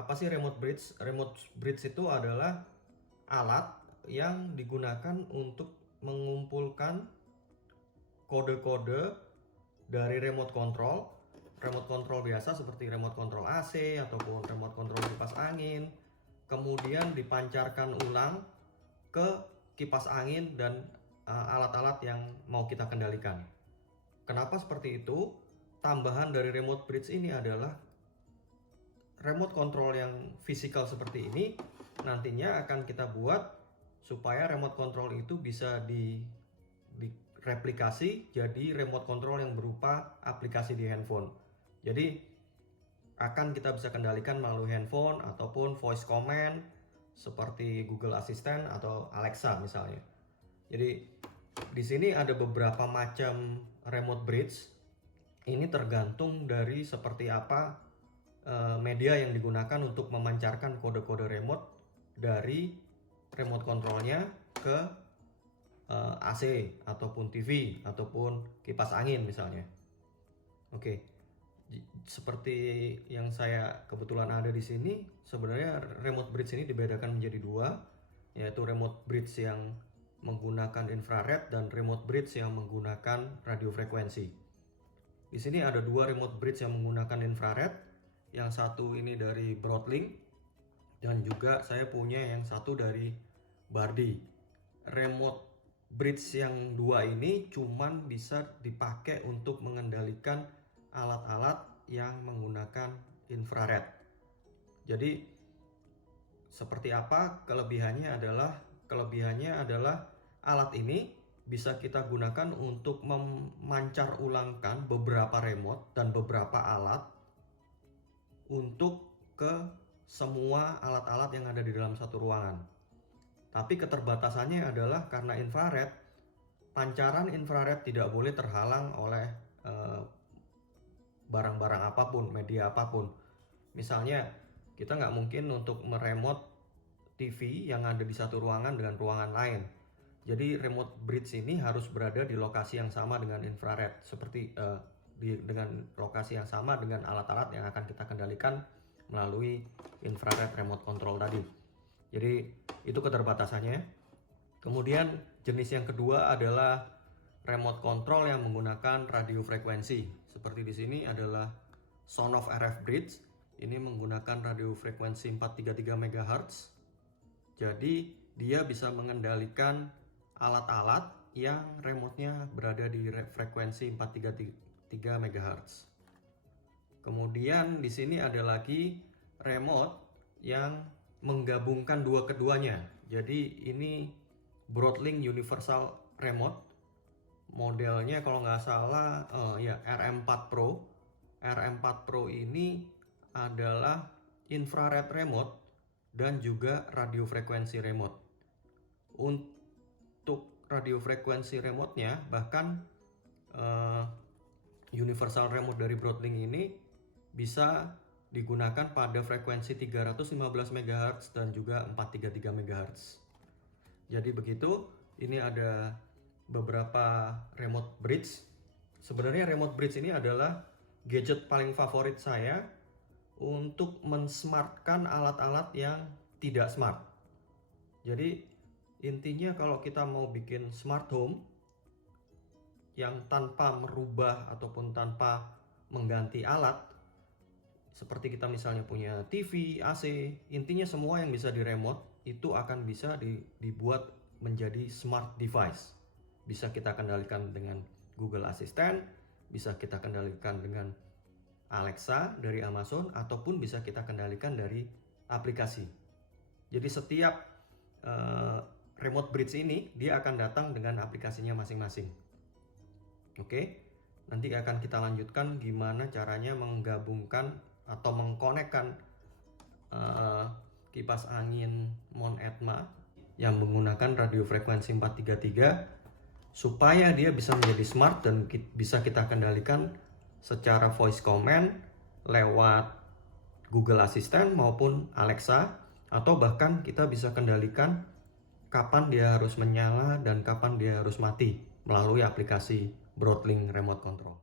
Apa sih remote bridge? Remote bridge itu adalah alat yang digunakan untuk mengumpulkan kode-kode dari remote control biasa seperti remote control AC ataupun remote control kipas angin, kemudian dipancarkan ulang ke kipas angin dan alat-alat yang mau kita kendalikan. Kenapa seperti itu? Tambahan dari remote bridge ini adalah remote control yang fisikal seperti ini nantinya akan kita buat supaya remote control itu bisa direplikasi jadi remote control yang berupa aplikasi di handphone. Jadi akan kita bisa kendalikan melalui handphone ataupun voice command seperti Google Assistant atau Alexa misalnya. Jadi di sini ada beberapa macam remote bridge. Ini tergantung dari seperti apa media yang digunakan untuk memancarkan kode-kode remote dari remote controlnya ke AC ataupun TV ataupun kipas angin misalnya. Oke, seperti yang saya kebetulan ada di sini, sebenarnya remote bridge ini dibedakan menjadi dua, yaitu remote bridge yang menggunakan infrared dan remote bridge yang menggunakan radio frekuensi. Di sini ada dua remote bridge yang menggunakan infrared. Yang satu ini dari Broadlink dan juga saya punya yang satu dari Bardi. Remote bridge yang dua ini cuman bisa dipakai untuk mengendalikan alat-alat yang menggunakan infrared. Jadi seperti apa kelebihannya adalah alat ini bisa kita gunakan untuk memancar ulangkan beberapa remote dan beberapa alat untuk ke semua alat-alat yang ada di dalam satu ruangan. Tapi keterbatasannya adalah karena infrared, pancaran infrared tidak boleh terhalang oleh barang-barang apapun, media apapun. Misalnya kita nggak mungkin untuk meremote TV yang ada di satu ruangan dengan ruangan lain. Jadi remote bridge ini harus berada di lokasi yang sama dengan infrared, seperti dengan lokasi yang sama dengan alat-alat yang akan kita kendalikan melalui infrared remote control tadi. Jadi itu keterbatasannya. Kemudian jenis yang kedua adalah remote control yang menggunakan radio frekuensi. Seperti di sini adalah Sonoff RF Bridge. Ini menggunakan radio frekuensi 433 MHz. Jadi dia bisa mengendalikan alat-alat yang remote-nya berada di frekuensi 433 MHz. Kemudian di sini ada lagi remote yang menggabungkan keduanya. Jadi ini Broadlink Universal Remote. Modelnya kalau nggak salah RM4 Pro. RM4 Pro ini adalah infrared remote dan juga radio frekuensi remote. Untuk radio frekuensi remote-nya bahkan universal remote dari Broadlink ini bisa digunakan pada frekuensi 315 MHz dan juga 433 MHz. Jadi begitu, ini ada beberapa remote bridge. Sebenarnya remote bridge ini adalah gadget paling favorit saya untuk mensmartkan alat-alat yang tidak smart. Jadi intinya kalau kita mau bikin smart home yang tanpa merubah ataupun tanpa mengganti alat, seperti kita misalnya punya TV, AC, intinya semua yang bisa diremote itu akan bisa dibuat menjadi smart device. Bisa kita kendalikan dengan Google Assistant, bisa kita kendalikan dengan Alexa dari Amazon, ataupun bisa kita kendalikan dari aplikasi. Jadi setiap remote bridge ini dia akan datang dengan aplikasinya masing-masing. Oke, nanti akan kita lanjutkan gimana caranya menggabungkan atau mengkonekkan kipas angin Mon Etma yang menggunakan radio frekuensi 433 supaya dia bisa menjadi smart dan bisa kita kendalikan secara voice command lewat Google Assistant maupun Alexa, atau bahkan kita bisa kendalikan kapan dia harus menyala dan kapan dia harus mati melalui aplikasi Broadlink Remote Control.